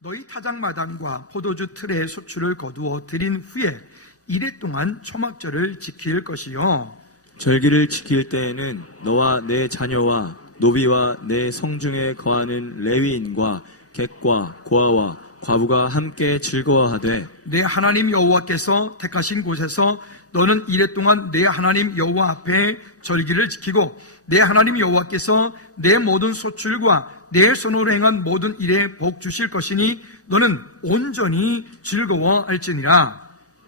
너희 타작마당과 포도주 틀에 소출을 거두어 드린 후에 이레 동안 초막절을 지킬 것이요. 절기를 지킬 때에는 너와 내 자녀와 노비와 내 성중에 거하는 레위인과 객과 고아와 과부가 함께 즐거워하되 내 하나님 여호와께서 택하신 곳에서 너는 이레 동안 내 하나님 여호와 앞에 절기를 지키고 내 하나님 여호와께서 내 모든 소출과 내 손으로 행한 모든 일에 복 주실 것이니 너는 온전히 즐거워할지니라.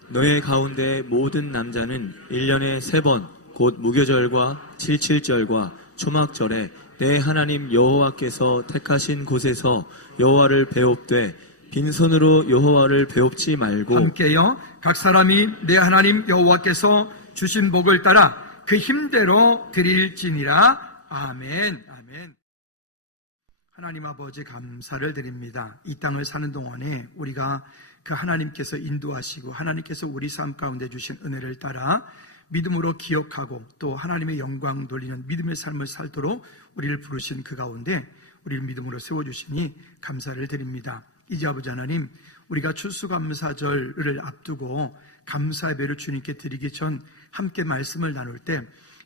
너의 가운데 모든 남자는 1년에 3번 곧 무교절과 칠칠절과 초막절에 내 하나님 여호와께서 택하신 곳에서 여호와를 배웁되 빈손으로 여호와를 배웁지 말고 함께요. 각 사람이 내 하나님 여호와께서 주신 복을 따라 그 힘대로 드릴지니라. 아멘. 아멘. 하나님 아버지 감사를 드립니다. 이 땅을 사는 동안에 우리가 그 하나님께서 인도하시고 하나님께서 우리 삶 가운데 주신 은혜를 따라 믿음으로 기억하고 또 하나님의 영광 돌리는 믿음의 삶을 살도록 우리를 부르신 그 가운데 우리를 믿음으로 세워주시니 감사를 드립니다. 이제 아버지 하나님, 우리가 추수감사절을 앞두고 감사의 배를 주님께 드리기 전 함께 말씀을 나눌 때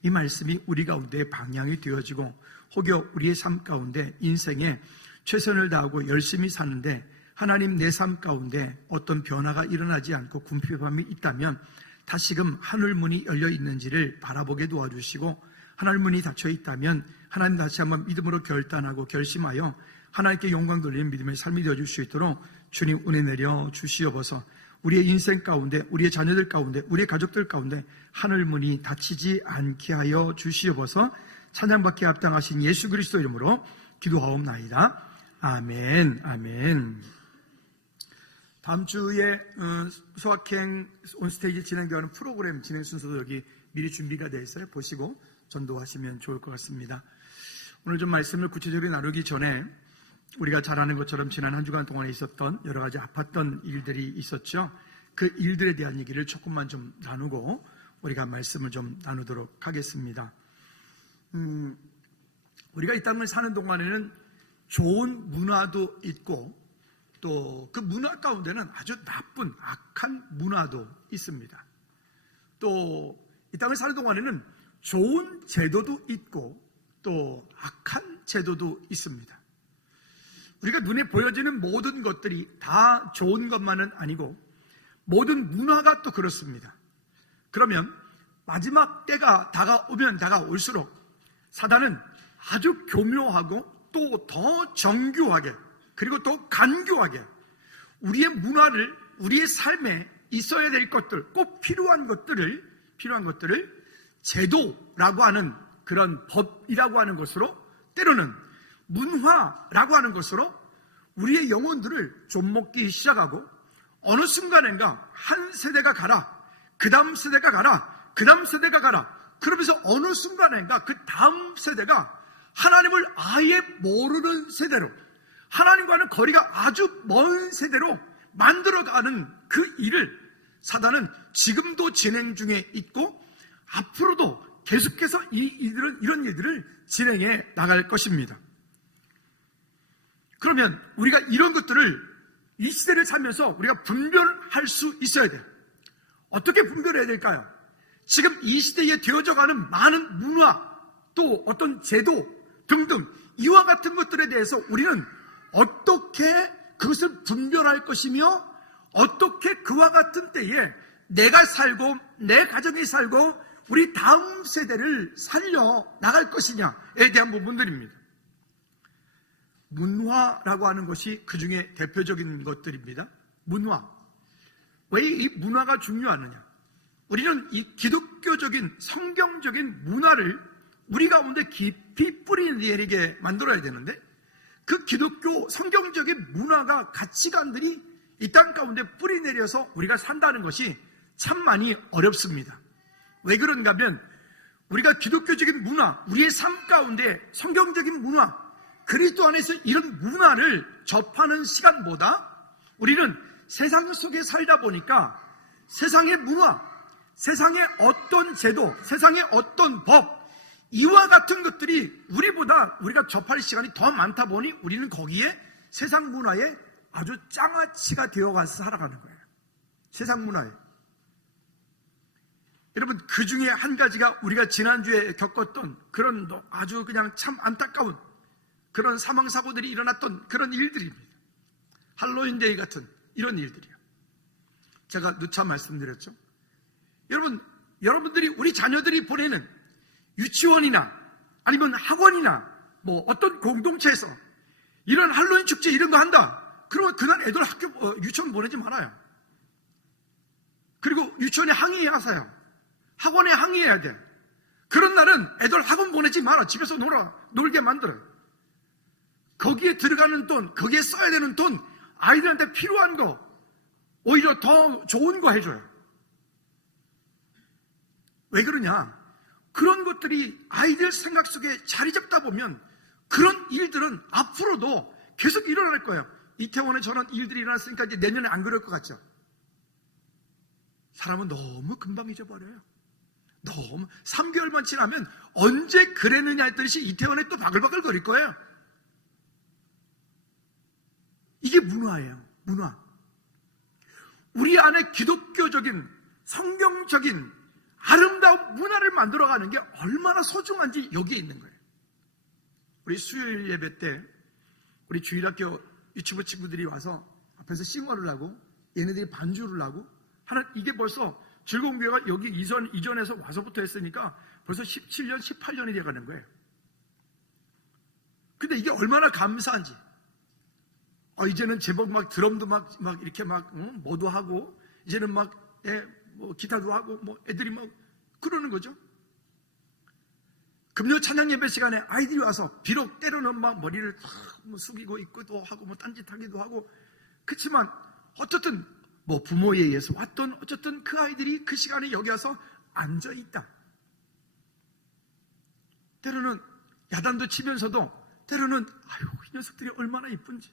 이 말씀이 우리 가운데 방향이 되어지고 혹여 우리의 삶 가운데 인생에 최선을 다하고 열심히 사는데 하나님 내 삶 가운데 어떤 변화가 일어나지 않고 궁핍함이 있다면 다시금 하늘 문이 열려 있는지를 바라보게 도와주시고 하늘 문이 닫혀 있다면 하나님 다시 한번 믿음으로 결단하고 결심하여 하나님께 영광 돌리는 믿음의 삶이 되어줄 수 있도록 주님 은혜 내려 주시옵소서. 우리의 인생 가운데, 우리의 자녀들 가운데, 우리의 가족들 가운데 하늘 문이 닫히지 않게 하여 주시옵소서. 찬양받기에 합당하신 예수 그리스도 이름으로 기도하옵나이다. 아멘. 아멘. 다음 주에 소확행 온스테이지 진행되어가는 프로그램 진행 순서도 여기 미리 준비가 되어 있어요. 보시고 전도하시면 좋을 것 같습니다. 오늘 좀 말씀을 구체적으로 나누기 전에 우리가 잘 아는 것처럼 지난 한 주간 동안에 있었던 여러 가지 아팠던 일들이 있었죠. 그 일들에 대한 얘기를 조금만 좀 나누고 우리가 말씀을 좀 나누도록 하겠습니다. 우리가 이 땅을 사는 동안에는 좋은 문화도 있고 또 그 문화 가운데는 아주 나쁜 악한 문화도 있습니다. 또 이 땅을 사는 동안에는 좋은 제도도 있고 또 악한 제도도 있습니다. 우리가 눈에 보여지는 모든 것들이 다 좋은 것만은 아니고 모든 문화가 또 그렇습니다. 그러면 마지막 때가 다가오면 다가올수록 사단은 아주 교묘하고 또 더 정교하게 그리고 또 간교하게 우리의 문화를 우리의 삶에 있어야 될 것들 꼭 필요한 것들을 제도라고 하는 그런 법이라고 하는 것으로 때로는 문화라고 하는 것으로 우리의 영혼들을 좀먹기 시작하고 어느 순간인가 한 세대가 가라 그 다음 세대가 가라 그 다음 세대가 가라 그러면서 어느 순간인가 그 다음 세대가 하나님을 아예 모르는 세대로 하나님과는 거리가 아주 먼 세대로 만들어가는 그 일을 사단은 지금도 진행 중에 있고 앞으로도 계속해서 이런 일들을 진행해 나갈 것입니다. 그러면 우리가 이런 것들을 이 시대를 살면서 우리가 분별할 수 있어야 돼요. 어떻게 분별해야 될까요? 지금 이 시대에 되어져가는 많은 문화 또 어떤 제도 등등 이와 같은 것들에 대해서 우리는 어떻게 그것을 분별할 것이며 어떻게 그와 같은 때에 내가 살고 내 가정이 살고 우리 다음 세대를 살려 나갈 것이냐에 대한 부분들입니다. 문화라고 하는 것이 그 중에 대표적인 것들입니다. 문화. 왜 이 문화가 중요하느냐? 우리는 이 기독교적인 성경적인 문화를 우리 가운데 깊이 뿌리 내리게 만들어야 되는데 그 기독교 성경적인 문화가 가치관들이 이 땅 가운데 뿌리 내려서 우리가 산다는 것이 참 많이 어렵습니다. 왜 그런가 하면 우리가 기독교적인 문화, 우리의 삶 가운데 성경적인 문화, 그리스도 안에서 이런 문화를 접하는 시간보다 우리는 세상 속에 살다 보니까 세상의 문화, 세상의 어떤 제도, 세상의 어떤 법, 이와 같은 것들이 우리가 접할 시간이 더 많다 보니 우리는 거기에 세상 문화에 아주 장아찌가 되어가서 살아가는 거예요. 세상 문화에. 여러분, 그 중에 한 가지가 우리가 지난주에 겪었던 그런 아주 그냥 참 안타까운 그런 사망사고들이 일어났던 그런 일들입니다. 할로윈데이 같은 이런 일들이요. 제가 누차 말씀드렸죠. 여러분들이 우리 자녀들이 보내는 유치원이나 아니면 학원이나 뭐 어떤 공동체에서 이런 할로윈 축제 이런 거 한다. 그러면 그날 애들 유치원 보내지 말아요. 그리고 유치원에 항의하세요. 학원에 항의해야 돼. 그런 날은 애들 학원 보내지 마라. 집에서 놀게 만들어요. 거기에 들어가는 돈, 거기에 써야 되는 돈, 아이들한테 필요한 거 오히려 더 좋은 거 해줘요. 왜 그러냐? 그런 것들이 아이들 생각 속에 자리 잡다 보면 그런 일들은 앞으로도 계속 일어날 거예요. 이태원에 저런 일들이 일어났으니까 이제 내년에 안 그럴 것 같죠? 사람은 너무 금방 잊어버려요. 너무 3개월만 지나면 언제 그랬느냐 했더니 이태원에 또 바글바글 거릴 거예요. 이게 문화예요. 문화. 우리 안에 기독교적인 성경적인 아름다운 문화를 만들어가는 게 얼마나 소중한지 여기에 있는 거예요. 우리 수요일 예배 때 우리 주일학교 유치부 친구들이 와서 앞에서 싱어를 하고 얘네들이 반주를 하고 하는, 이게 벌써 즐거운 교회가 여기 이전에서 와서부터 했으니까 벌써 17년, 18년이 돼가는 거예요. 근데 이게 얼마나 감사한지. 이제는 제법 막 드럼도 막 이렇게 뭐도 하고, 이제는 뭐 기타도 하고, 뭐 애들이 막 그러는 거죠. 금요 찬양 예배 시간에 아이들이 와서 비록 때로는 막 머리를 뭐 숙이고 있기도 하고, 뭐 딴짓하기도 하고, 그렇지만 어쨌든 뭐 부모에 의해서 왔던 어쨌든 그 아이들이 그 시간에 여기 와서 앉아 있다. 때로는 야단도 치면서도 때로는 이 녀석들이 얼마나 이쁜지,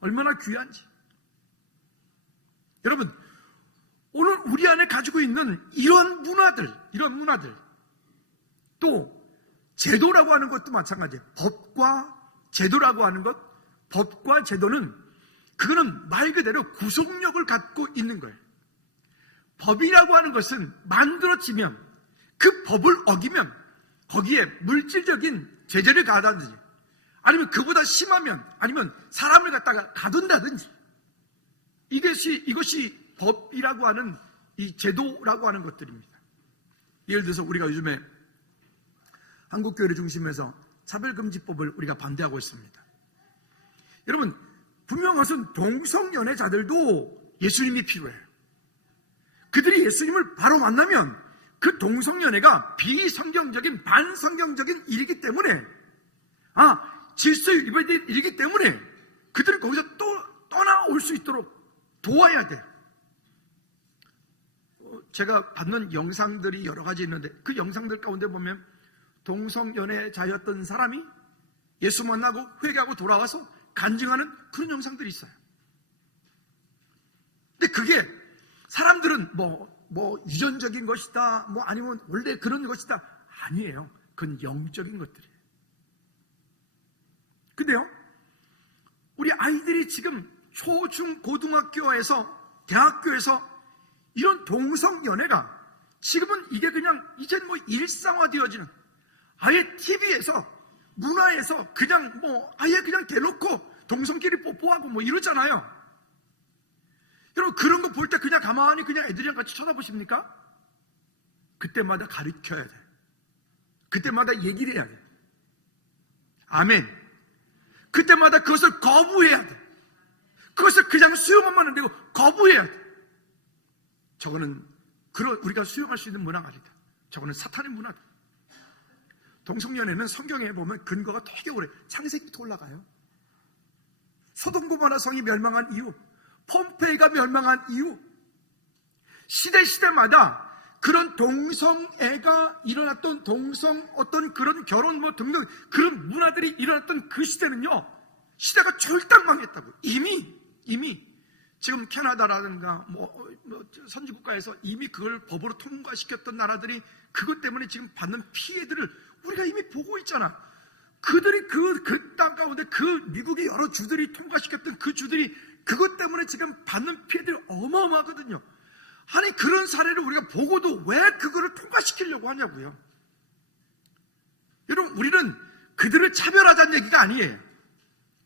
얼마나 귀한지. 여러분, 오늘 우리 안에 가지고 있는 이런 문화들, 또 제도라고 하는 것도 마찬가지예요. 법과 제도라고 하는 것, 법과 제도는 그거는 말 그대로 구속력을 갖고 있는 거예요. 법이라고 하는 것은 만들어지면 그 법을 어기면 거기에 물질적인 제재를 가하든지 아니면 그보다 심하면 아니면 사람을 갖다가 가둔다든지, 이것이 법이라고 하는 이 제도라고 하는 것들입니다. 예를 들어서 우리가 요즘에 한국교회를 중심해서 차별금지법을 우리가 반대하고 있습니다. 여러분, 분명한 동성연애자들도 예수님이 필요해요. 그들이 예수님을 바로 만나면 그 동성연애가 비성경적인 반성경적인 일이기 때문에 질서를 입어야 될 일이기 때문에 그들을 거기서 또 떠나올 수 있도록 도와야 돼요. 제가 받는 영상들이 여러 가지 있는데 그 영상들 가운데 보면 동성연애자였던 사람이 예수 만나고 회개하고 돌아와서 간증하는 그런 영상들이 있어요. 근데 그게 사람들은 뭐 유전적인 것이다, 뭐 아니면 원래 그런 것이다, 아니에요. 그건 영적인 것들이에요. 근데요, 우리 아이들이 지금 초, 중, 고등학교에서 대학교에서 이런 동성연애가 지금은 이게 그냥 이젠 뭐 일상화되어지는, 아예 TV에서 문화에서 그냥 아예 그냥 대놓고 동성끼리 뽀뽀하고 뭐 이러잖아요. 여러분, 그런 거 볼 때 그냥 가만히 그냥 애들이랑 같이 쳐다보십니까? 그때마다 가르쳐야 돼. 그때마다 얘기를 해야 돼. 아멘. 그때마다 그것을 거부해야 돼. 그것을 그냥 수용하면 안 되고 거부해야 돼. 저거는 우리가 수용할 수 있는 문화가 아니다. 저거는 사탄의 문화다. 동성연애는 성경에 보면 근거가 되게 오래, 창세기부터 올라가요. 소돔 고모라 성이 멸망한 이유, 폼페이가 멸망한 이유, 시대마다 그런 동성애가 일어났던 어떤 그런 결혼 등등 그런 문화들이 일어났던 그 시대는요, 시대가 절딱 망했다고. 이미 지금 캐나다라든가 선진국가에서 이미 그걸 법으로 통과시켰던 나라들이 그것 때문에 지금 받는 피해들을 우리가 이미 보고 있잖아. 그들이 그 땅 가운데 그 미국의 여러 주들이 통과시켰던 그 주들이 그것 때문에 지금 받는 피해들이 어마어마하거든요. 아니, 그런 사례를 우리가 보고도 왜 그거를 통과시키려고 하냐고요. 여러분, 우리는 그들을 차별하자는 얘기가 아니에요.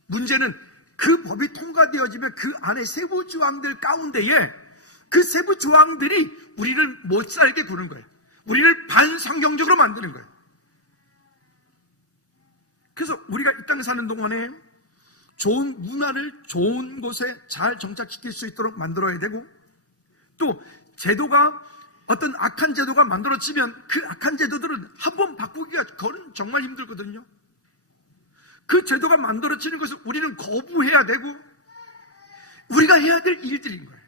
문제는 그 법이 통과되어지면 그 안에 세부 조항들 가운데에 그 세부 조항들이 우리를 못 살게 구는 거예요. 우리를 반성경적으로 만드는 거예요. 그래서 우리가 이 땅에 사는 동안에 좋은 문화를 좋은 곳에 잘 정착시킬 수 있도록 만들어야 되고, 또 제도가 어떤 악한 제도가 만들어지면 그 악한 제도들은 한번 바꾸기가 그건 정말 힘들거든요. 그 제도가 만들어지는 것을 우리는 거부해야 되고 우리가 해야 될 일들인 거예요.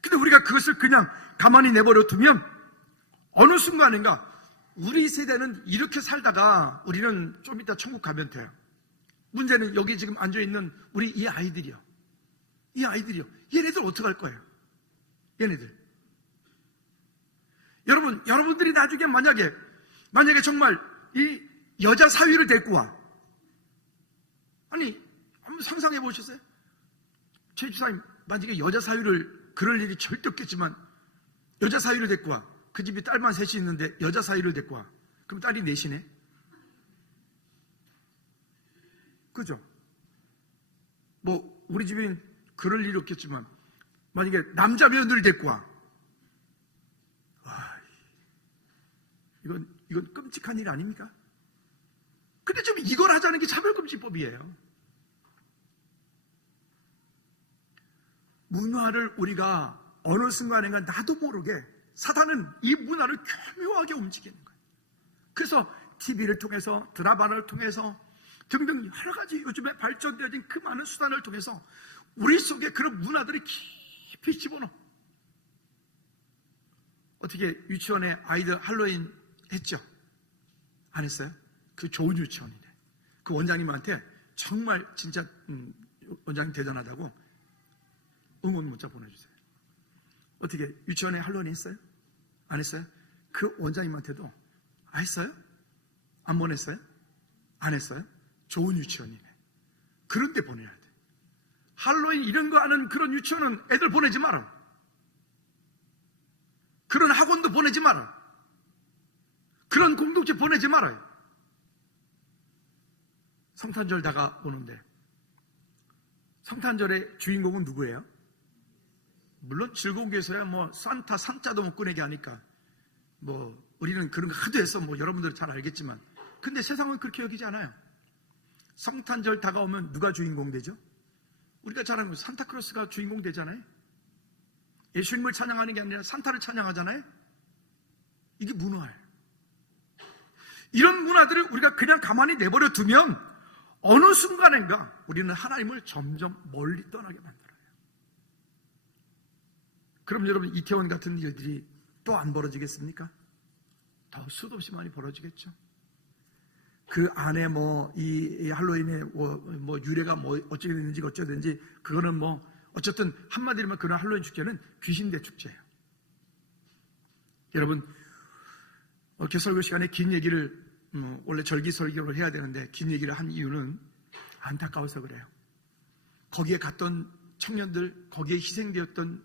근데 우리가 그것을 그냥 가만히 내버려 두면 어느 순간인가 우리 세대는 이렇게 살다가 우리는 좀 이따 천국 가면 돼요. 문제는 여기 지금 앉아있는 우리 이 아이들이요. 얘네들 어떡할 거예요? 얘네들. 여러분들이 나중에 만약에 정말 이 여자 사위를 데리고 와. 아니, 한번 상상해 보셨어요? 최 주사님, 만약에 여자 사위를, 그럴 일이 절대 없겠지만 여자 사위를 데리고 와. 그 집이 딸만 셋이 있는데 여자 사위를 데리고 와. 그럼 딸이 넷이네? 그죠? 뭐 우리 집엔 그럴 일이 없겠지만 만약에 남자 며느리를 데리고 와. 이건 끔찍한 일 아닙니까? 근데 좀 이걸 하자는 게 차별금지법이에요. 문화를 우리가 어느 순간인가 나도 모르게 사단은 이 문화를 교묘하게 움직이는 거예요. 그래서 TV를 통해서, 드라마를 통해서 등등 여러 가지 요즘에 발전되어진 그 많은 수단을 통해서 우리 속에 그런 문화들이 깊이 집어넣어. 어떻게 유치원에 아이들 할로윈 했죠? 안 했어요? 그 좋은 유치원이네. 그 원장님한테 정말 진짜 원장님 대단하다고 응원 문자 보내주세요. 어떻게 유치원에 할로윈 했어요? 안 했어요? 그 원장님한테도 했어요? 안 보냈어요? 안 했어요? 좋은 유치원이네. 그런 데 보내야 돼. 할로윈 이런 거 하는 그런 유치원은 애들 보내지 마라. 그런 학원도 보내지 마라. 그런 공동체 보내지 말아요. 성탄절 다가오는데 성탄절의 주인공은 누구예요? 물론 즐거운 게서야 뭐 산자도 못 꺼내게 하니까 뭐 우리는 그런 거 하도 해서 뭐 여러분들은 잘 알겠지만, 근데 세상은 그렇게 여기지 않아요. 성탄절 다가오면 누가 주인공 되죠? 우리가 잘 아는 산타크로스가 주인공 되잖아요. 예수님을 찬양하는 게 아니라 산타를 찬양하잖아요. 이게 문화예요. 이런 문화들을 우리가 그냥 가만히 내버려 두면 어느 순간인가 우리는 하나님을 점점 멀리 떠나게 만들어요. 그럼 여러분, 이태원 같은 일들이 또 안 벌어지겠습니까? 더 수도 없이 많이 벌어지겠죠. 그 안에 이 할로윈의 뭐 유래가 뭐 어떻게 됐는지 그거는 뭐 어쨌든 한마디로 면 그런 할로윈 축제는 귀신대 축제예요. 여러분, 설교 시간에 긴 얘기를 원래 절기 설교를 해야 되는데 긴 얘기를 한 이유는 안타까워서 그래요. 거기에 갔던 청년들, 거기에 희생되었던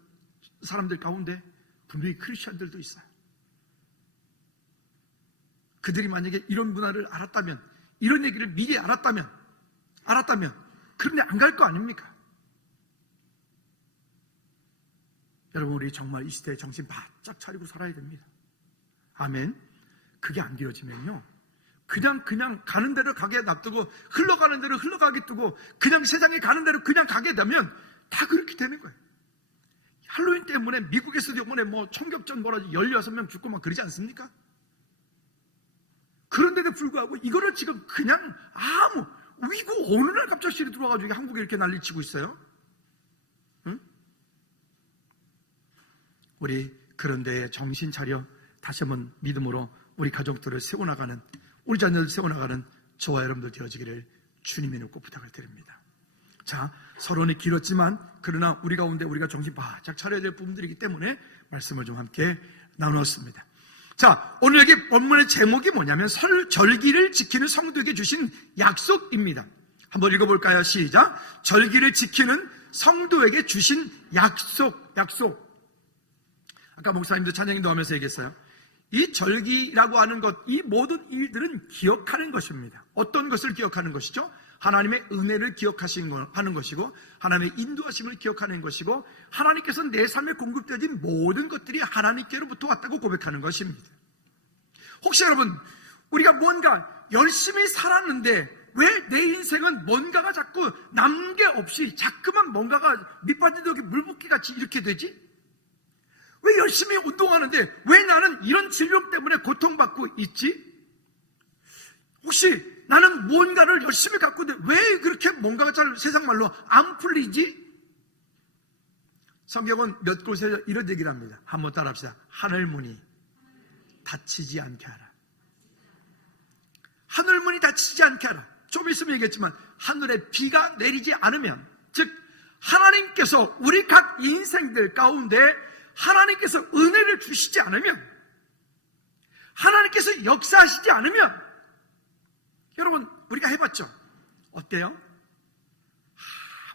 사람들 가운데 분명히 크리스천들도 있어요. 그들이 만약에 이런 문화를 알았다면, 이런 얘기를 미리 알았다면 그런데 안 갈 거 아닙니까? 여러분, 우리 정말 이 시대에 정신 바짝 차리고 살아야 됩니다. 아멘. 그게 안 되어지면요, 그냥 가는 대로 가게 놔두고, 흘러가는 대로 흘러가게 두고, 그냥 세상에 가는 대로 그냥 가게 되면 다 그렇게 되는 거예요. 할로윈 때문에 미국에서도 이번에 뭐 총격전 벌어지 16명 죽고 막 그러지 않습니까? 그런데도 불구하고 이거를 지금 그냥 이거 어느 날 갑자기 들어와가지고 한국에 이렇게 난리치고 있어요? 응? 우리 그런데 정신 차려 다시 한번 믿음으로 우리 가족들을 세워나가는, 우리 자녀를 세워나가는 저와 여러분들 되어지기를 주님의 이름으로 꼭 부탁을 드립니다. 자, 서론이 길었지만 그러나 우리 가운데 우리가 정신 바짝 차려야 될 부분들이기 때문에 말씀을 좀 함께 나누었습니다. 자, 오늘 여기 본문의 제목이 뭐냐면 절기를 지키는 성도에게 주신 약속입니다. 한번 읽어볼까요? 시작. 절기를 지키는 성도에게 주신 약속. 아까 목사님도 찬양인도 하면서 얘기했어요. 이 절기라고 하는 것, 이 모든 일들은 기억하는 것입니다. 어떤 것을 기억하는 것이죠? 하나님의 은혜를 기억하는 것이고, 하나님의 인도하심을 기억하는 것이고, 하나님께서 내 삶에 공급되어진 모든 것들이 하나님께로부터 왔다고 고백하는 것입니다. 혹시 여러분, 우리가 뭔가 열심히 살았는데 왜 내 인생은 뭔가가 자꾸 남는 게 없이 자꾸만 뭔가가 밑빠진 독에 물붓기 같이 이렇게 되지? 왜 열심히 운동하는데 왜 나는 이런 질병 때문에 고통받고 있지? 혹시 나는 뭔가를 열심히 갖고 있는데 왜 그렇게 뭔가가 잘 세상 말로 안 풀리지? 성경은 몇 곳에 이런 얘기를 합니다. 한번 따라합시다. 하늘문이 닫히지 않게 하라. 하늘문이 닫히지 않게 하라. 좀 있으면 얘기했지만 하늘에 비가 내리지 않으면, 즉 하나님께서 우리 각 인생들 가운데 하나님께서 은혜를 주시지 않으면, 하나님께서 역사하시지 않으면, 여러분 우리가 해봤죠? 어때요?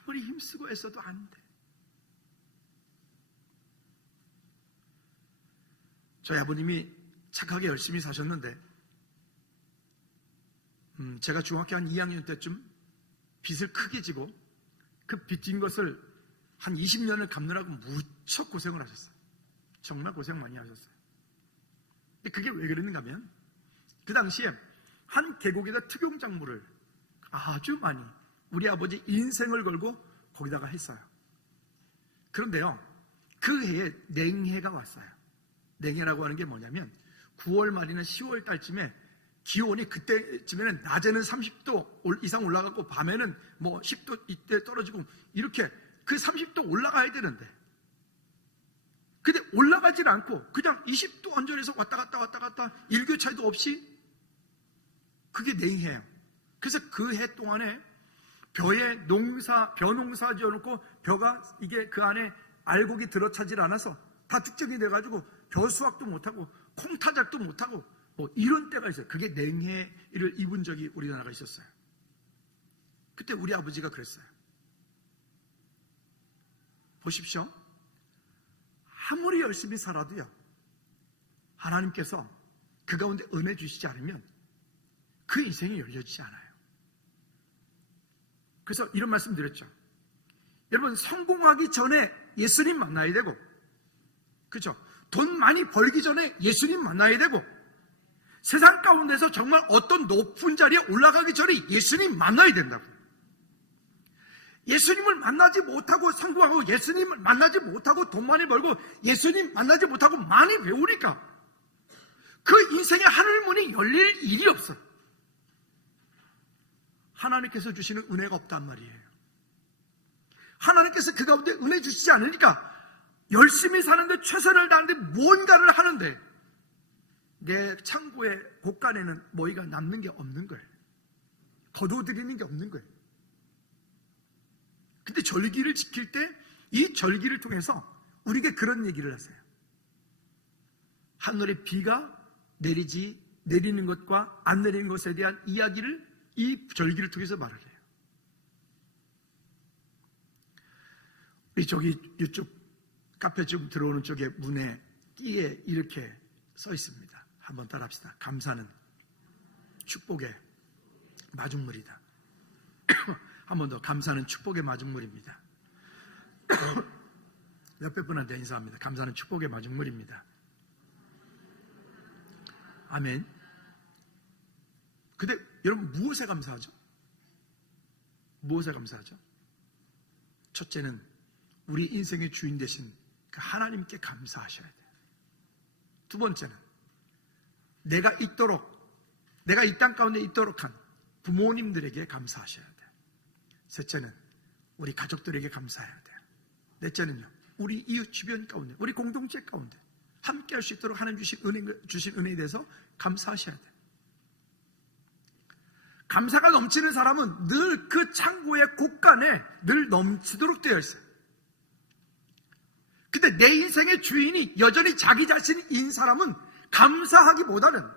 아무리 힘쓰고 애써도 안 돼. 저희 아버님이 착하게 열심히 사셨는데 제가 중학교 한 2학년 때쯤 빚을 크게 지고 그 빚진 것을 한 20년을 갚느라고 무척 고생을 하셨어요. 정말 고생 많이 하셨어요. 근데 그게 왜 그랬는가 하면 그 당시에 한 계곡에다 특용작물을 아주 많이 우리 아버지 인생을 걸고 거기다가 했어요. 그런데요, 그 해에 냉해가 왔어요. 냉해라고 하는 게 뭐냐면 9월 말이나 10월 달쯤에 기온이 그때쯤에는 낮에는 30도 이상 올라가고 밤에는 뭐 10도 이때 떨어지고 이렇게 그 30도 올라가야 되는데, 근데 올라가질 않고 그냥 20도 언저리에서 왔다 갔다 일교차도 없이 그게 냉해예요. 그래서 그 해 동안에 벼 농사 지어놓고 벼가 이게 그 안에 알곡이 들어차질 않아서 다 축적이 돼가지고 벼 수확도 못하고 콩타작도 못하고 뭐 이런 때가 있어요. 그게 냉해를 입은 적이 우리나라가 있었어요. 그때 우리 아버지가 그랬어요. 보십시오. 아무리 열심히 살아도요, 하나님께서 그 가운데 은혜 주시지 않으면 그 인생이 열려지지 않아요. 그래서 이런 말씀 드렸죠. 여러분, 성공하기 전에 예수님 만나야 되고, 그렇죠? 돈 많이 벌기 전에 예수님 만나야 되고, 세상 가운데서 정말 어떤 높은 자리에 올라가기 전에 예수님 만나야 된다고. 예수님을 만나지 못하고 성공하고, 예수님을 만나지 못하고 돈 많이 벌고, 예수님 만나지 못하고 많이 배우니까 그 인생의 하늘문이 열릴 일이 없어. 하나님께서 주시는 은혜가 없단 말이에요. 하나님께서 그 가운데 은혜 주시지 않으니까 열심히 사는데, 최선을 다하는데, 뭔가를 하는데 내 창고의 곳간에는 뭐가 남는 게 없는 거예요. 거둬들이는 게 없는 거예요. 근데 절기를 지킬 때 이 절기를 통해서 우리에게 그런 얘기를 하세요. 하늘에 비가 내리는 것과 안 내리는 것에 대한 이야기를 이 절기를 통해서 말을 해요. 이쪽 카페 좀 들어오는 쪽에 문에 띠에 이렇게 써 있습니다. 한번 따라합시다. 감사는 축복의 마중물이다. 한 번 더. 감사는 축복의 마중물입니다. 옆에 분한테 인사합니다. 감사는 축복의 마중물입니다. 아멘. 근데 여러분, 무엇에 감사하죠? 무엇에 감사하죠? 첫째는 우리 인생의 주인 되신 그 하나님께 감사하셔야 돼요. 두 번째는 내가 이 땅 가운데 있도록 한 부모님들에게 감사하셔야 돼요. 셋째는 우리 가족들에게 감사해야 돼요. 넷째는요, 우리 이웃 주변 가운데, 우리 공동체 가운데 함께 할 수 있도록 하나님 주신 은혜에 대해서 감사하셔야 돼요. 감사가 넘치는 사람은 늘 그 창고의 곳간에 늘 넘치도록 되어 있어요. 근데 내 인생의 주인이 여전히 자기 자신인 사람은 감사하기보다는,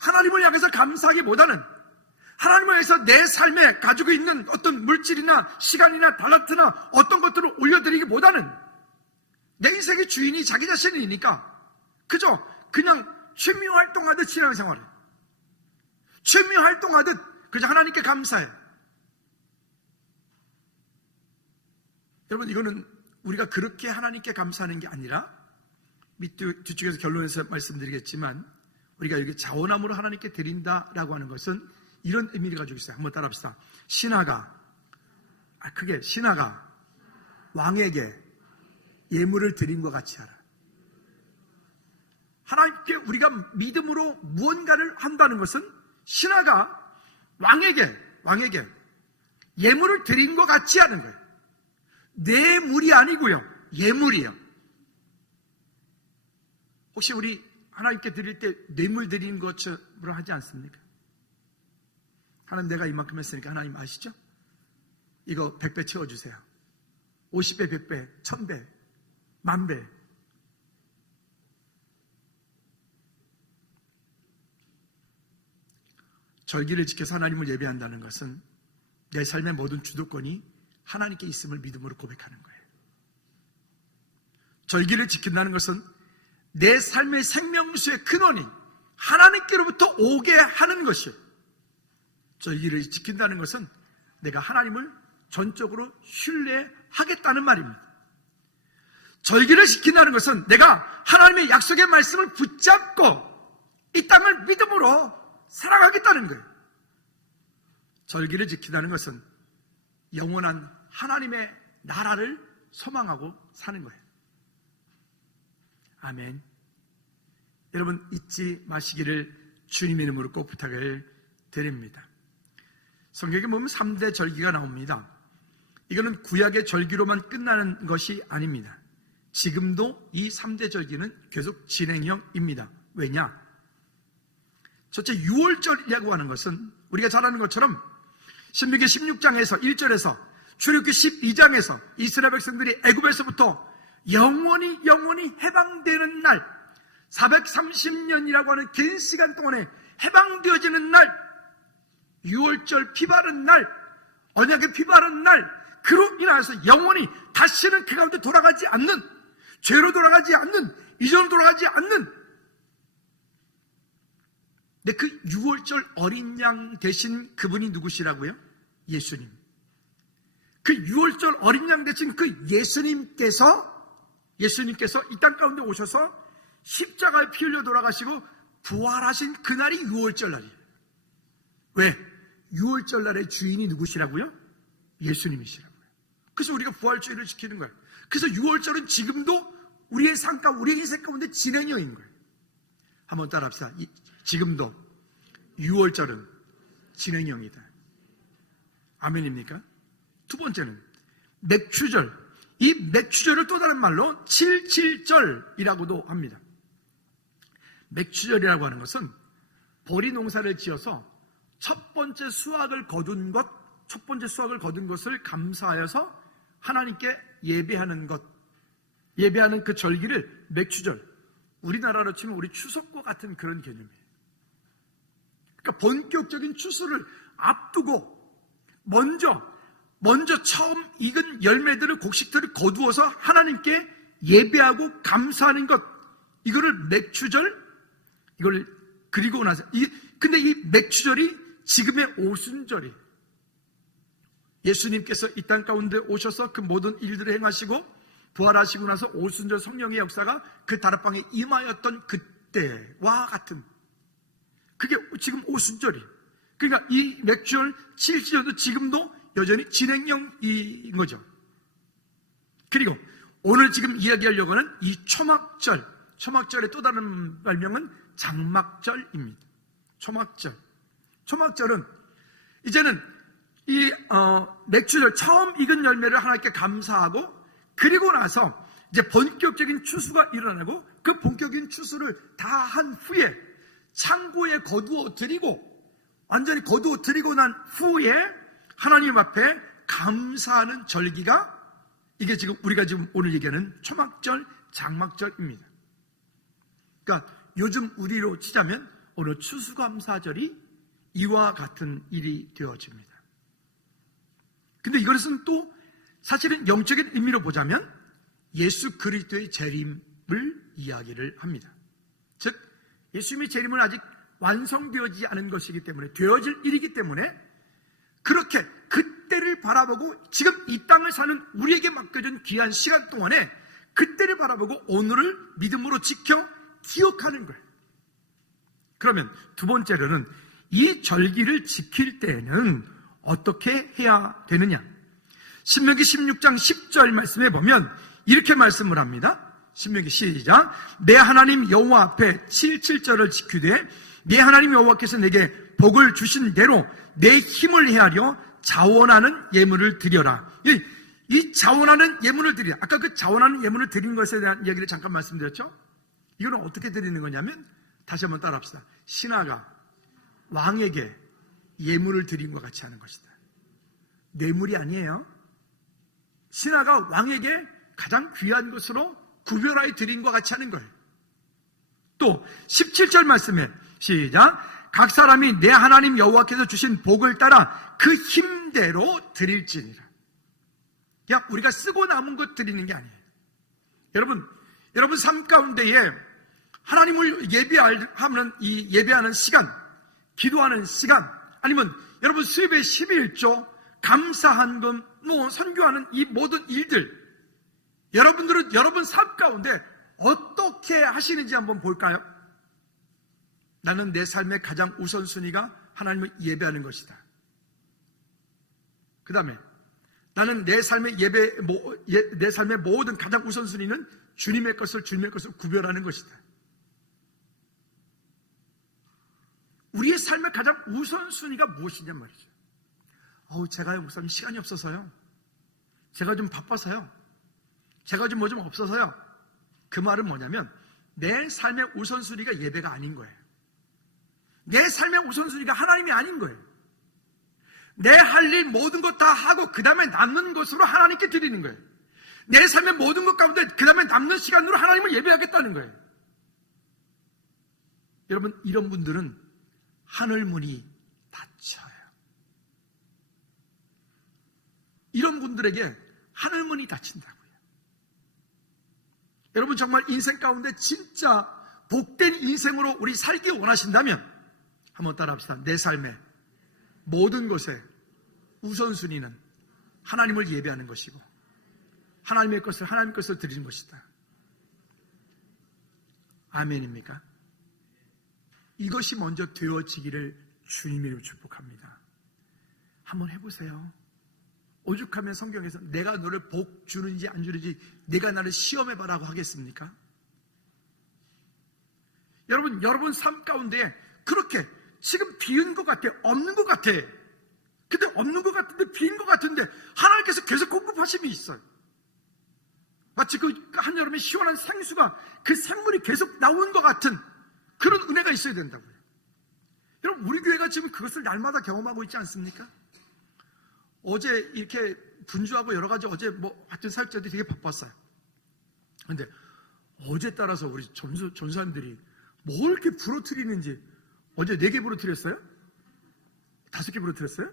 하나님을 향해서 감사하기보다는 하나님을 위해서 내 삶에 가지고 있는 어떤 물질이나 시간이나 달란트나 어떤 것들을 올려드리기보다는 내 인생의 주인이 자기 자신이니까 그냥 취미 활동하듯 신앙생활을, 취미 활동하듯 그저 하나님께 감사해. 여러분, 이거는 우리가 그렇게 하나님께 감사하는 게 아니라, 뒤쪽에서 결론에서 말씀드리겠지만, 우리가 여기 자원함으로 하나님께 드린다라고 하는 것은 이런 의미를 가지고 있어요. 한번 따라합시다. 신하가 왕에게 예물을 드린 것 같이 하라. 하나님께 우리가 믿음으로 무언가를 한다는 것은 신하가 왕에게 예물을 드린 것 같이 하는 거예요. 내 물이 아니고요, 예물이에요. 혹시 우리 하나님께 드릴 때 뇌물 드리는 것처럼 하지 않습니까? 하나님, 내가 이만큼 했으니까 하나님 아시죠? 이거 100배 채워주세요. 50배, 100배, 1000배, 10,000배. 절기를 지켜서 하나님을 예배한다는 것은 내 삶의 모든 주도권이 하나님께 있음을 믿음으로 고백하는 거예요. 절기를 지킨다는 것은 내 삶의 생명수의 근원이 하나님께로부터 오게 하는 것이에요. 절기를 지킨다는 것은 내가 하나님을 전적으로 신뢰하겠다는 말입니다. 절기를 지킨다는 것은 내가 하나님의 약속의 말씀을 붙잡고 이 땅을 믿음으로 살아가겠다는 거예요. 절기를 지킨다는 것은 영원한 하나님의 나라를 소망하고 사는 거예요. 아멘. 여러분, 잊지 마시기를 주님의 이름으로 꼭 부탁을 드립니다. 성경에 보면 3대 절기가 나옵니다. 이거는 구약의 절기로만 끝나는 것이 아닙니다. 지금도 이 3대 절기는 계속 진행형입니다. 왜냐? 첫째, 유월절이라고 하는 것은 우리가 잘 아는 것처럼 신명기 16장에서 1절에서 출애굽기 12장에서 이스라엘 백성들이 애굽에서부터 영원히 해방되는 날, 430년이라고 하는 긴 시간 동안에 해방되어지는 날, 유월절 피 바른 날, 언약의 피 바른 날, 그로 인하여서 영원히 다시는 그 가운데 돌아가지 않는, 죄로 돌아가지 않는, 이전으로 돌아가지 않는, 근데 그 유월절 어린 양 대신 그분이 누구시라고요? 예수님. 그 유월절 어린 양 대신 그 예수님께서 이 땅 가운데 오셔서 십자가에 피 흘려 돌아가시고 부활하신 그날이 유월절 날이에요. 왜? 유월절 날의 주인이 누구시라고요? 예수님이시라고요. 그래서 우리가 부활주의를 지키는 거예요. 그래서 유월절은 지금도 우리의 삶과 우리의 인생 가운데 진행형인 거예요. 한번 따라합시다. 지금도 유월절은 진행형이다. 아멘입니까? 두 번째는 맥추절. 이 맥추절을 또 다른 말로 77절이라고도 합니다. 맥추절이라고 하는 것은 보리 농사를 지어서 첫 번째 수확을 거둔 것을 감사하여서 하나님께 예배하는 것, 예배하는 그 절기를 맥추절, 우리나라로 치면 우리 추석과 같은 그런 개념이에요. 그러니까 본격적인 추수를 앞두고 먼저 처음 익은 열매들을, 곡식들을 거두어서 하나님께 예배하고 감사하는 것, 이거를 맥추절, 이걸 그리고 나서 근데 이 맥추절이 지금의 오순절이에요. 예수님께서 이 땅 가운데 오셔서 그 모든 일들을 행하시고 부활하시고 나서 오순절 성령의 역사가 그 다락방에 임하였던 그때와 같은, 그게 지금 오순절이에요. 그러니까 이 맥추절 7절도 지금도 여전히 진행형인 거죠. 그리고 오늘 지금 이야기하려고 하는 이 초막절의 또 다른 별명은 장막절입니다. 초막절은 이제는 이 맥추절 처음 익은 열매를 하나님께 감사하고, 그리고 나서 이제 본격적인 추수가 일어나고, 그 본격적인 추수를 다 한 후에 창고에 거두어 드리고, 완전히 거두어 드리고 난 후에 하나님 앞에 감사하는 절기가, 이게 지금 우리가 지금 오늘 얘기하는 초막절, 장막절입니다. 그러니까 요즘 우리로 치자면 오늘 추수감사절이 이와 같은 일이 되어집니다. 근데 이것은 또 사실은 영적인 의미로 보자면 예수 그리스도의 재림을 이야기를 합니다. 즉 예수님의 재림은 아직 완성되어지지 않은 것이기 때문에, 되어질 일이기 때문에 그렇게 그때를 바라보고 지금 이 땅을 사는 우리에게 맡겨진 귀한 시간 동안에 그때를 바라보고 오늘을 믿음으로 지켜 기억하는 거예요. 그러면 두 번째로는 이 절기를 지킬 때에는 어떻게 해야 되느냐? 신명기 16장 10절 말씀에 보면 이렇게 말씀을 합니다. 신명기 시작. 내 하나님 여호와 앞에 7절을 지키되 내 하나님 여호와께서 내게 복을 주신 대로 내 힘을 헤아려 자원하는 예물을 드려라. 이 자원하는 예물을 드리라. 아까 그 자원하는 예물을 드리는 것에 대한 이야기를 잠깐 말씀드렸죠. 이거는 어떻게 드리는 거냐면 다시 한번 따라합시다. 신하가 왕에게 예물을 드린 것 같이 하는 것이다. 뇌물이 아니에요. 신하가 왕에게 가장 귀한 것으로 구별하여 드린 것 같이 하는 거예요. 또 17절 말씀에 시작. 각 사람이 내 하나님 여호와께서 주신 복을 따라 그 힘대로 드릴지니라. 그냥 우리가 쓰고 남은 것 드리는 게 아니에요. 여러분 삶 가운데에 하나님을 예배하는 시간, 기도하는 시간, 아니면 여러분 수입의 11조, 감사한금, 선교하는 이 모든 일들, 여러분들은 여러분 삶 가운데 어떻게 하시는지 한번 볼까요? 나는 내 삶의 가장 우선순위가 하나님을 예배하는 것이다. 그 다음에 나는 내 삶의 내 삶의 모든 가장 우선순위는 주님의 것을 구별하는 것이다. 우리의 삶의 가장 우선순위가 무엇이냐 말이죠. 제가요 목사님 시간이 없어서요. 제가 좀 바빠서요. 제가 좀 없어서요. 그 말은 뭐냐면 내 삶의 우선순위가 예배가 아닌 거예요. 내 삶의 우선순위가 하나님이 아닌 거예요. 내 할 일 모든 것 다 하고 그 다음에 남는 것으로 하나님께 드리는 거예요. 내 삶의 모든 것 가운데 그 다음에 남는 시간으로 하나님을 예배하겠다는 거예요. 여러분 이런 분들은 하늘 문이 닫혀요. 이런 분들에게 하늘 문이 닫힌다고요. 여러분 정말 인생 가운데 진짜 복된 인생으로 우리 살기 원하신다면 한번 따라합시다. 내 삶의 모든 것에 우선순위는 하나님을 예배하는 것이고 하나님 것을 드리는 것이다. 아멘입니까? 이것이 먼저 되어지기를 주님의 축복합니다. 한번 해보세요. 오죽하면 성경에서 내가 너를 복 주는지 안 주는지 내가 나를 시험해봐라고 하겠습니까? 여러분 삶 가운데 그렇게 지금 비은 것 같아, 없는 것 같아. 근데 없는 것 같은데 비인 것 같은데 하나님께서 계속 공급하심이 있어요. 마치 그 한여름에 시원한 생수가 그 샘물이 계속 나오는 것 같은 그런 은혜가 있어야 된다고요. 여러분 우리 교회가 지금 그것을 날마다 경험하고 있지 않습니까? 어제 이렇게 분주하고 여러 가지 어제 하여튼 사역자들이 되게 바빴어요. 근데 어제 따라서 우리 전사님들이 뭘 이렇게 부러뜨리는지 어제 4개 부러뜨렸어요? 5개 부러뜨렸어요?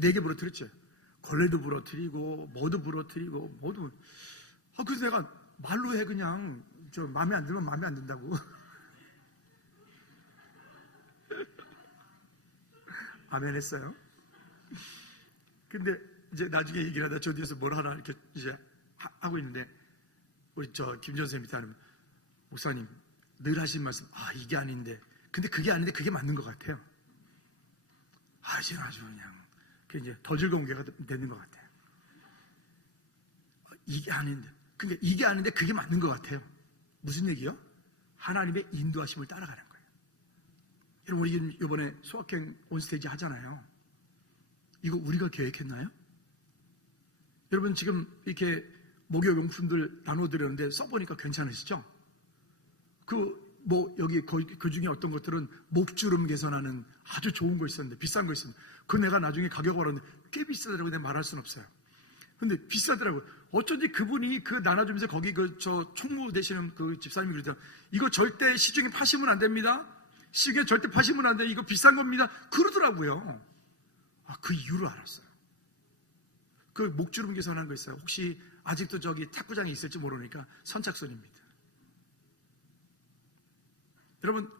4개 부러뜨렸죠. 걸레도 부러뜨리고 뭐도 부러뜨리고 뭐도. 그래서 내가 말로 해 그냥 마음에 안 들면 마음에 안 든다고. 아멘 했어요. 근데 이제 나중에 얘기를 하다 저 뒤에서 뭘 하나 이렇게 이제 하고 있는데 우리 김전 선생님한테 하는 목사님 늘 하신 말씀 이게 아닌데 근데 그게 아닌데 그게 맞는 것 같아요. 지금 아주 그냥 이제 더 즐거운 교회가 되는 것 같아요. 이게 아닌데 그러니까 이게 아닌데 그게 맞는 것 같아요. 무슨 얘기요? 하나님의 인도하심을 따라가는 거예요. 여러분 우리 이번에 소확행 온스테이지 하잖아요. 이거 우리가 계획했나요? 여러분 지금 이렇게 목욕용품들 나눠드렸는데 써보니까 괜찮으시죠? 여기 그 중에 어떤 것들은 목주름 개선하는 아주 좋은 거 있었는데 비싼 거 있습니다. 그 내가 나중에 가격을 알았는데 꽤 비싸다고 내가 말할 수는 없어요. 근데 비싸더라고요. 어쩐지 그분이 그 나눠주면서 거기 저 총무 되시는 그 집사님이 그러더라고요. 이거 절대 시중에 파시면 안 됩니다. 시중에 절대 파시면 안 돼요. 이거 비싼 겁니다. 그러더라고요. 그 이유를 알았어요. 그 목주름 계산한 거 있어요. 혹시 아직도 저기 탁구장에 있을지 모르니까 선착순입니다. 여러분,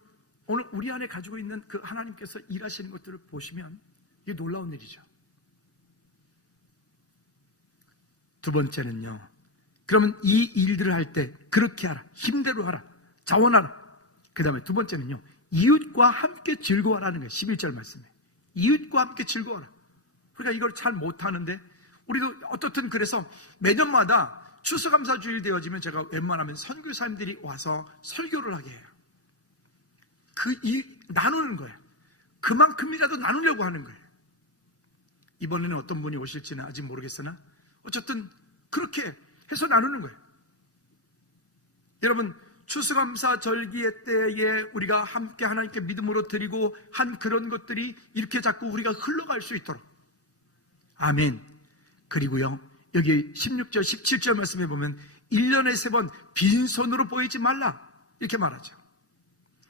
오늘 우리 안에 가지고 있는 그 하나님께서 일하시는 것들을 보시면 이게 놀라운 일이죠. 두 번째는요, 그러면 이 일들을 할 때 그렇게 하라, 힘대로 하라, 자원하라. 그 다음에 두 번째는요, 이웃과 함께 즐거워하라는 거예요. 11절 말씀에 이웃과 함께 즐거워하라. 그러니까 이걸 잘 못하는데 우리도 어떻든 그래서 매년마다 추수감사주일 되어지면 제가 웬만하면 선교사님들이 와서 설교를 하게 해요. 나누는 거예요. 그만큼이라도 나누려고 하는 거예요. 이번에는 어떤 분이 오실지는 아직 모르겠으나 어쨌든 그렇게 해서 나누는 거예요. 여러분, 추수감사 절기의 때에 우리가 함께 하나님께 믿음으로 드리고 한 그런 것들이 이렇게 자꾸 우리가 흘러갈 수 있도록. 아멘. 그리고요, 여기 16절 17절 말씀에 보면 1년에 3번 빈손으로 보이지 말라 이렇게 말하죠.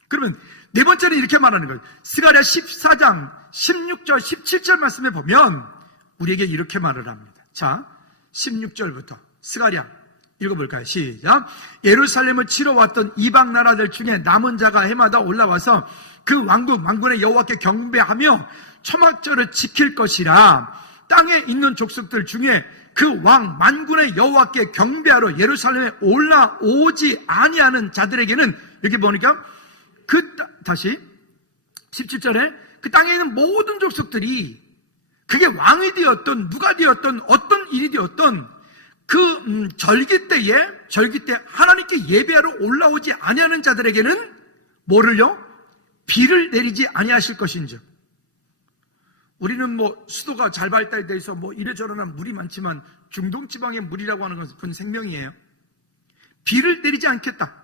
그러면 네 번째는 이렇게 말하는 거예요. 스가랴 14장 16절 17절 말씀에 보면 우리에게 이렇게 말을 합니다. 자, 16절부터 스가랴 읽어볼까요? 시작. 예루살렘을 치러 왔던 이방 나라들 중에 남은 자가 해마다 올라와서 그 왕국 만군의 여호와께 경배하며 초막절을 지킬 것이라. 땅에 있는 족속들 중에 그 왕 만군의 여호와께 경배하러 예루살렘에 올라오지 아니하는 자들에게는, 여기 보니까 다시 17절에 그 땅에 있는 모든 족속들이 그게 왕이 되었던 누가 되었던 어떤 일이 되었던 그 절기 때 하나님께 예배하러 올라오지 아니하는 자들에게는 뭐를요? 비를 내리지 아니하실 것인즉. 우리는 뭐 수도가 잘 발달되어 있어 뭐 이래저래나 물이 많지만 중동 지방의 물이라고 하는 것은 생명이에요. 비를 내리지 않겠다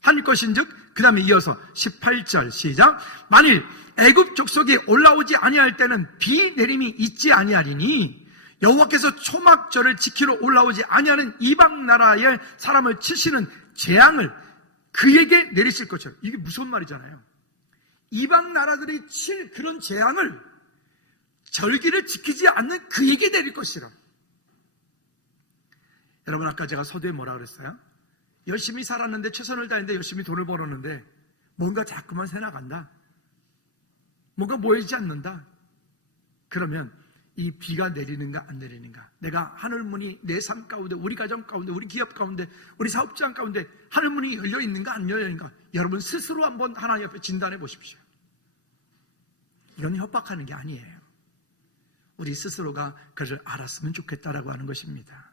한 것인즉. 그 다음에 이어서 18절 시작. 만일 애굽 족속이 올라오지 아니할 때는 비 내림이 있지 아니하리니 여호와께서 초막절을 지키러 올라오지 아니하는 이방 나라의 사람을 치시는 재앙을 그에게 내리실 것처럼. 이게 무서운 말이잖아요. 이방 나라들이 칠 그런 재앙을 절기를 지키지 않는 그에게 내릴 것이라. 여러분, 아까 제가 서두에 뭐라 그랬어요? 열심히 살았는데, 최선을 다했는데, 열심히 돈을 벌었는데 뭔가 자꾸만 새나간다, 뭔가 모이지 않는다. 그러면 이 비가 내리는가 안 내리는가, 내가 하늘문이 내 삶 가운데, 우리 가정 가운데, 우리 기업 가운데, 우리 사업장 가운데 하늘문이 열려 있는가 안 열려 있는가, 여러분 스스로 한번 하나님 앞에 진단해 보십시오. 이건 협박하는 게 아니에요. 우리 스스로가 그를 알았으면 좋겠다라고 하는 것입니다.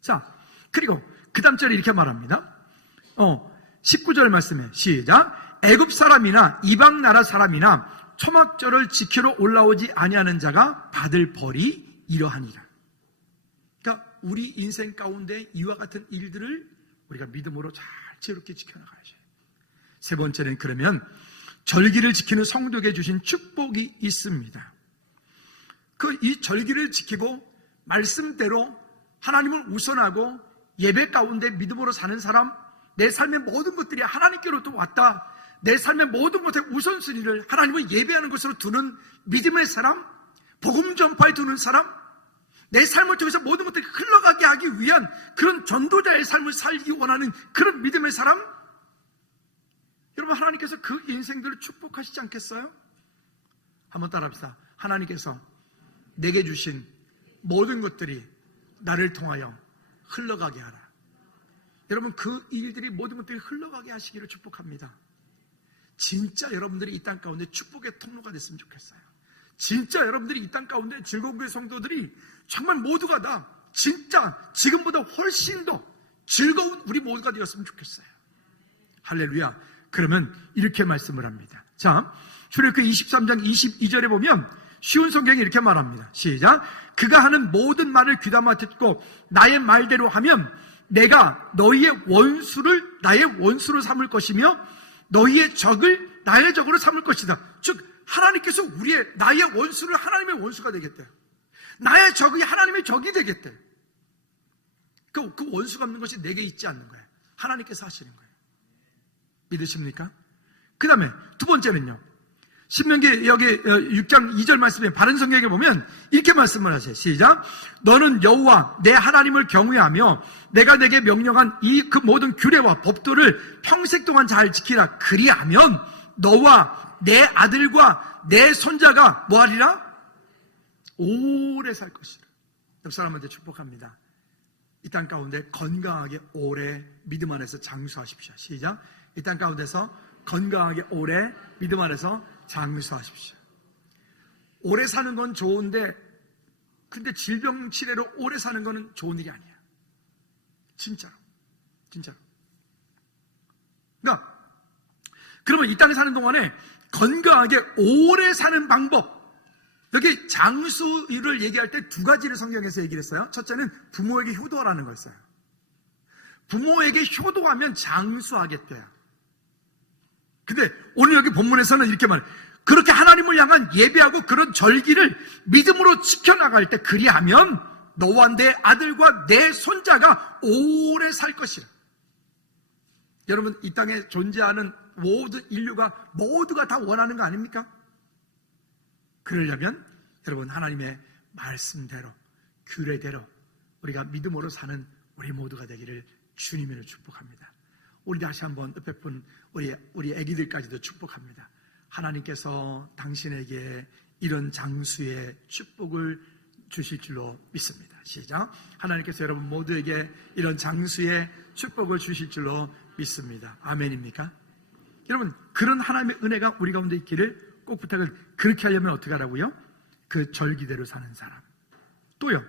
자, 그리고 그 다음 절에 이렇게 말합니다. 19절 말씀에 시작. 애굽 사람이나 이방 나라 사람이나 초막절을 지키러 올라오지 아니하는 자가 받을 벌이 이러하니라. 그러니까 우리 인생 가운데 이와 같은 일들을 우리가 믿음으로 잘 지혜롭게 지켜나가야죠. 세 번째는 그러면 절기를 지키는 성도에게 주신 축복이 있습니다. 이 절기를 지키고 말씀대로 하나님을 우선하고 예배 가운데 믿음으로 사는 사람, 내 삶의 모든 것들이 하나님께로부터 왔다, 내 삶의 모든 것의 우선순위를 하나님을 예배하는 것으로 두는 믿음의 사람, 복음 전파에 두는 사람, 내 삶을 통해서 모든 것들이 흘러가게 하기 위한 그런 전도자의 삶을 살기 원하는 그런 믿음의 사람, 여러분, 하나님께서 그 인생들을 축복하시지 않겠어요? 한번 따라합시다. 하나님께서 내게 주신 모든 것들이 나를 통하여 흘러가게 하라. 여러분, 그 일들이 모든 것들이 흘러가게 하시기를 축복합니다. 진짜 여러분들이 이 땅 가운데 축복의 통로가 됐으면 좋겠어요. 진짜 여러분들이 이 땅 가운데 즐거운 교회 성도들이 정말 모두가 다 진짜 지금보다 훨씬 더 즐거운 우리 모두가 되었으면 좋겠어요. 할렐루야. 그러면 이렇게 말씀을 합니다. 자, 출애굽기 23장 22절에 보면 쉬운 성경이 이렇게 말합니다. 시작. 그가 하는 모든 말을 귀담아 듣고 나의 말대로 하면 내가 너희의 원수를 나의 원수로 삼을 것이며 너희의 적을 나의 적으로 삼을 것이다. 즉, 하나님께서 나의 원수를 하나님의 원수가 되겠대요. 나의 적이 하나님의 적이 되겠대. 그 원수가 없는 것이 내게 있지 않는 거예요. 하나님께서 하시는 거예요. 믿으십니까? 그 다음에 두 번째는요, 신명기 여기 6장 2절 말씀에 바른 성경에 보면 이렇게 말씀을 하세요. 시작. 너는 여호와 내 하나님을 경외하며 내가 내게 명령한 그 모든 규례와 법도를 평생 동안 잘 지키라. 그리하면 너와 내 아들과 내 손자가 뭐하리라? 오래 살 것이라. 옆 사람한테 축복합니다. 이 땅 가운데 건강하게 오래 믿음 안에서 장수하십시오. 시작. 이 땅 가운데서 건강하게 오래 믿음 안에서 장수하십시오. 오래 사는 건 좋은데, 근데 질병 치레로 오래 사는 거는 좋은 일이 아니야. 진짜로. 그러면 이 땅에 사는 동안에 건강하게 오래 사는 방법, 여기 장수를 얘기할 때 두 가지를 성경에서 얘기를 했어요. 첫째는 부모에게 효도하라는 거였어요. 부모에게 효도하면 장수하겠대요. 근데 오늘 여기 본문에서는 이렇게 말해요. 그렇게 하나님을 향한 예배하고 그런 절기를 믿음으로 지켜나갈 때 그리하면 너와 내 아들과 내 손자가 오래 살 것이라. 여러분, 이 땅에 존재하는 모든 인류가 모두가 다 원하는 거 아닙니까? 그러려면 여러분, 하나님의 말씀대로 규례대로 우리가 믿음으로 사는 우리 모두가 되기를 주님으로 축복합니다. 우리 다시 한번 옆에 분 우리 아기들까지도 축복합니다. 하나님께서 당신에게 이런 장수의 축복을 주실 줄로 믿습니다. 시작. 하나님께서 여러분 모두에게 이런 장수의 축복을 주실 줄로 믿습니다. 아멘입니까? 여러분, 그런 하나님의 은혜가 우리 가운데 있기를 꼭 부탁을. 그렇게 하려면 어떻게 하라고요? 그 절기대로 사는 사람. 또요,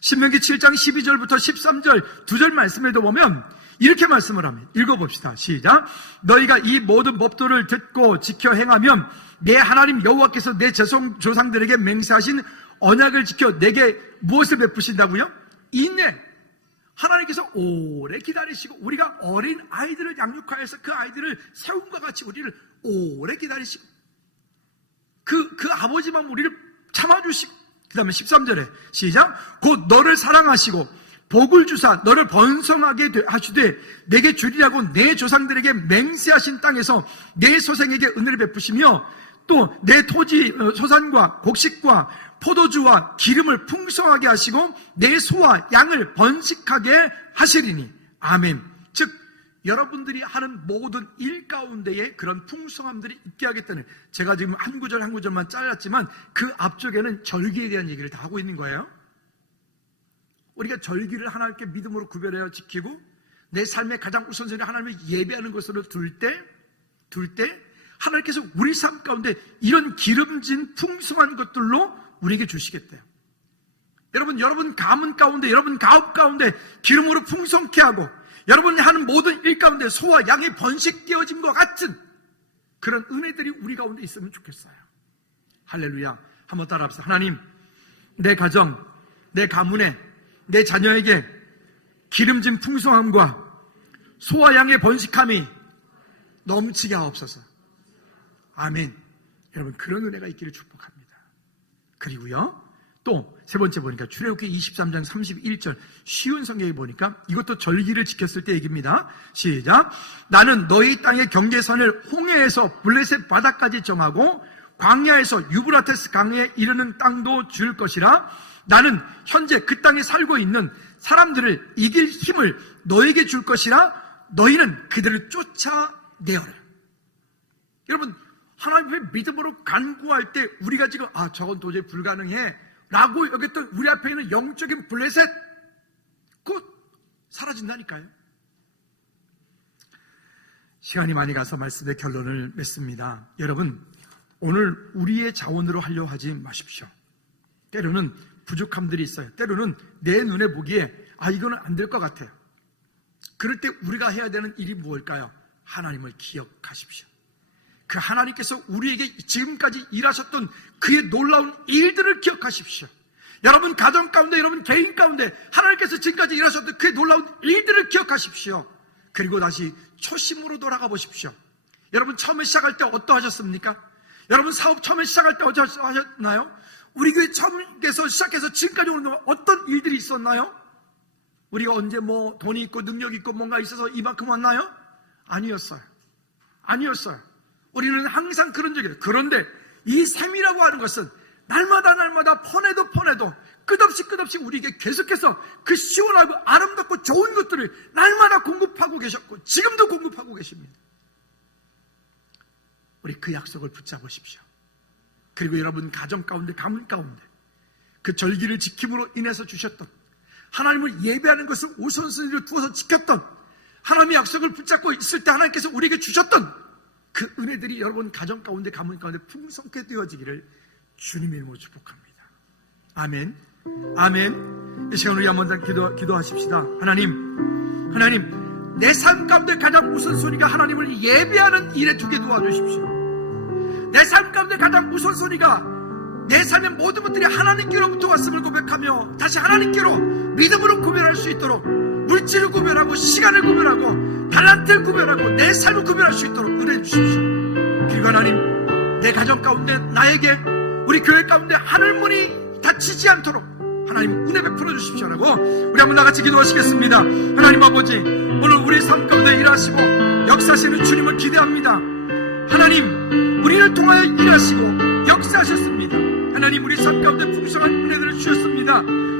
신명기 7장 12절부터 13절 2절 말씀에도 보면 이렇게 말씀을 합니다. 읽어봅시다. 시작. 너희가 이 모든 법도를 듣고 지켜 행하면 내 하나님 여호와께서 내 조상들에게 맹세하신 언약을 지켜 내게 무엇을 베푸신다고요? 인내. 하나님께서 오래 기다리시고, 우리가 어린 아이들을 양육하여서 그 아이들을 세움과 같이 우리를 오래 기다리시고, 그 아버지만 우리를 참아주시고, 그 다음에 13절에 시작. 곧 너를 사랑하시고 복을 주사 너를 번성하게 하시되 내게 주리라고 내 조상들에게 맹세하신 땅에서 내 소생에게 은혜를 베푸시며 또 내 토지 소산과 곡식과 포도주와 기름을 풍성하게 하시고 내 소와 양을 번식하게 하시리니. 아멘. 즉 여러분들이 하는 모든 일 가운데에 그런 풍성함들이 있게 하겠다는, 제가 지금 한 구절 한 구절만 잘랐지만 그 앞쪽에는 절기에 대한 얘기를 다 하고 있는 거예요. 우리가 절기를 하나님께 믿음으로 구별하여 지키고 내 삶의 가장 우선순위 하나님을 예배하는 것으로 둘 때 하나님께서 우리 삶 가운데 이런 기름진 풍성한 것들로 우리에게 주시겠대요. 여러분 가문 가운데, 여러분 가업 가운데 기름으로 풍성케 하고 여러분이 하는 모든 일 가운데 소와 양이 번식되어짐과 같은 그런 은혜들이 우리 가운데 있으면 좋겠어요. 할렐루야. 한번 따라합시다. 하나님, 내 가정, 내 가문에, 내 자녀에게 기름진 풍성함과 소와 양의 번식함이 넘치게 하옵소서. 아멘. 여러분, 그런 은혜가 있기를 축복합니다. 그리고요, 또 세 번째 보니까 출애굽기 23장 31절 쉬운 성경에 보니까 이것도 절기를 지켰을 때 얘기입니다. 시작. 나는 너희 땅의 경계선을 홍해에서 블레셋 바다까지 정하고 광야에서 유브라테스 강에 이르는 땅도 줄 것이라. 나는 현재 그 땅에 살고 있는 사람들을 이길 힘을 너에게 줄 것이라. 너희는 그들을 쫓아내어라. 여러분, 하나님의 믿음으로 간구할 때 우리가 지금 저건 도저히 불가능해 라고 여겼던 우리 앞에 있는 영적인 블레셋 곧 사라진다니까요. 시간이 많이 가서 말씀의 결론을 맺습니다. 여러분, 오늘 우리의 자원으로 하려 하지 마십시오. 때로는 부족함들이 있어요. 때로는 내 눈에 보기에 이거는 안 될 것 같아요. 그럴 때 우리가 해야 되는 일이 무엇일까요? 하나님을 기억하십시오. 그 하나님께서 우리에게 지금까지 일하셨던 그의 놀라운 일들을 기억하십시오. 여러분 가정 가운데, 여러분 개인 가운데 하나님께서 지금까지 일하셨던 그의 놀라운 일들을 기억하십시오. 그리고 다시 초심으로 돌아가 보십시오. 여러분 처음에 시작할 때 어떠하셨습니까? 여러분 사업 처음에 시작할 때 어떠하셨나요? 우리 교회 처음에서 시작해서 지금까지 오는 동안 어떤 일들이 있었나요? 우리가 언제 뭐 돈이 있고 능력이 있고 뭔가 있어서 이만큼 왔나요? 아니었어요. 아니었어요. 우리는 항상 그런 적이에요. 그런데 이 셈이라고 하는 것은 날마다 퍼내도 끝없이 우리에게 계속해서 그 시원하고 아름답고 좋은 것들을 날마다 공급하고 계셨고 지금도 공급하고 계십니다. 우리 그 약속을 붙잡으십시오. 그리고 여러분 가정 가운데, 가문 가운데 그 절기를 지킴으로 인해서 주셨던, 하나님을 예배하는 것을 우선순위로 두어서 지켰던, 하나님의 약속을 붙잡고 있을 때 하나님께서 우리에게 주셨던 그 은혜들이 여러분 가정 가운데, 가문 가운데 풍성케 되어지기를 주님의 이름으로 축복합니다. 아멘. 아멘. 이 시간 우리 한번 기도하십시다. 하나님, 내 삶 가운데 가장 우선순위가 하나님을 예배하는 일에 두게 도와주십시오. 내 삶 가운데 가장 우선순위가 내 삶의 모든 것들이 하나님께로부터 왔음을 고백하며 다시 하나님께로 믿음으로 구별할 수 있도록, 물질을 구별하고 시간을 구별하고 달란트를 구별하고 내 삶을 구별할 수 있도록 은혜 주십시오. 그리고 하나님, 내 가정 가운데, 나에게, 우리 교회 가운데 하늘문이 닫히지 않도록 하나님 은혜 베풀어 주십시오라고 우리 한번 나같이 기도하시겠습니다. 하나님 아버지, 오늘 우리 삶 가운데 일하시고 역사하시는 주님을 기대합니다. 하나님, 우리를 통하여 일하시고 역사하셨습니다. 하나님, 우리 삶 가운데 풍성한 은혜들을 주셨습니다.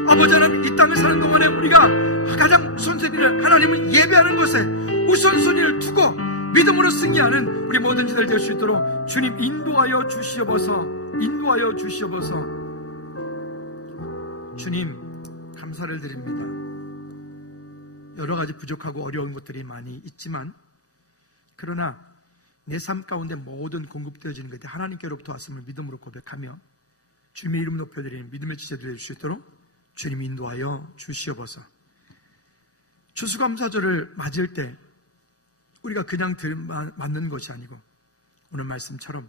아버지 하나님, 이 땅을 사는 동안에 우리가 가장 우선순위를, 하나님을 예배하는 것에 우선순위를 두고 믿음으로 승리하는 우리 모든 이들 될 수 있도록 주님 인도하여 주시옵소서. 인도하여 주시옵소서. 주님, 감사를 드립니다. 여러 가지 부족하고 어려운 것들이 많이 있지만, 그러나 내 삶 가운데 모든 공급되어지는 것이 하나님께로부터 왔음을 믿음으로 고백하며 주님의 이름 높여드리는 믿음의 지체들 될 수 있도록 주님 인도하여 주시옵소서. 추수감사절을 맞을 때 우리가 그냥 맞는 것이 아니고 오늘 말씀처럼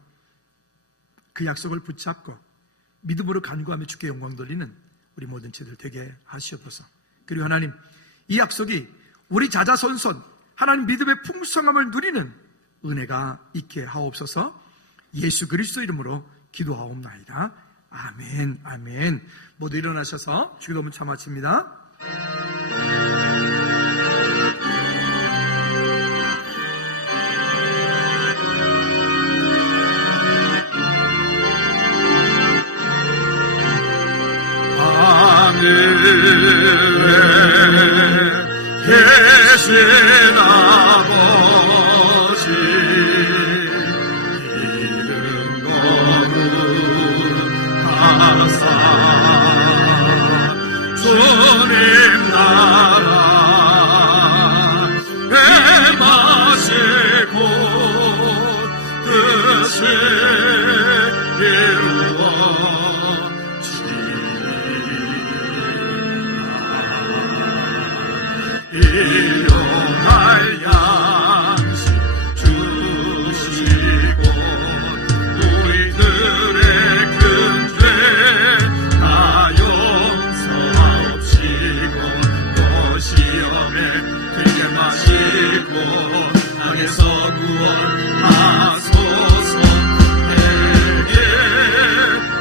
그 약속을 붙잡고 믿음으로 간구하며 주께 영광 돌리는 우리 모든 지체들 되게 하시옵소서. 그리고 하나님, 이 약속이 우리 자자손손 하나님 믿음의 풍성함을 누리는 은혜가 있게 하옵소서. 예수 그리스도 이름으로 기도하옵나이다. 아멘. 아멘. 모두 일어나셔서 주기도문 참아칩니다. 하늘에 계신 아버지, 이름 거룩하사 주님 나라 행하시고 뜻을 이루어 일용할 양식 주시고 우리들의 큰 죄 다 용서하옵시고 또 시험에 들게 마시고 악에서 구원하소서. 내게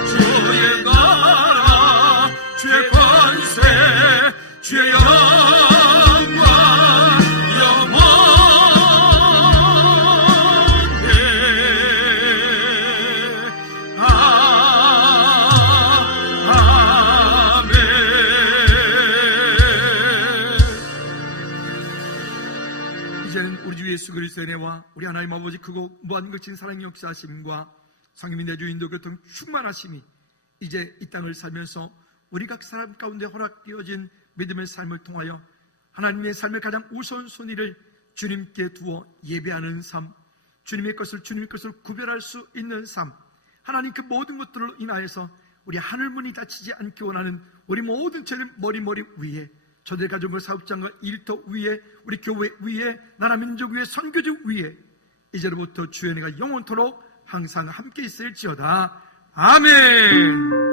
주의 나라 주의 권세 주의 예수 그리스도의 은혜와 우리 하나님 아버지 크고 무한거친 사랑의 역사하심과 성령의 내주 인도 교통 충만하심이 이제 이 땅을 살면서 우리 각 사람 가운데 허락되어진 믿음의 삶을 통하여 하나님의 삶의 가장 우선순위를 주님께 두어 예배하는 삶, 주님의 것을 구별할 수 있는 삶, 하나님 그 모든 것들로 인하여서 우리 하늘문이 닫히지 않기 원하는 우리 모든 죄를 머리 위에, 저들 가족의 사업장과 일터 위에, 우리 교회 위에, 나라 민족 위에, 선교지 위에 이제로부터 주의 은혜가 영원토록 항상 함께 있을지어다. 아멘.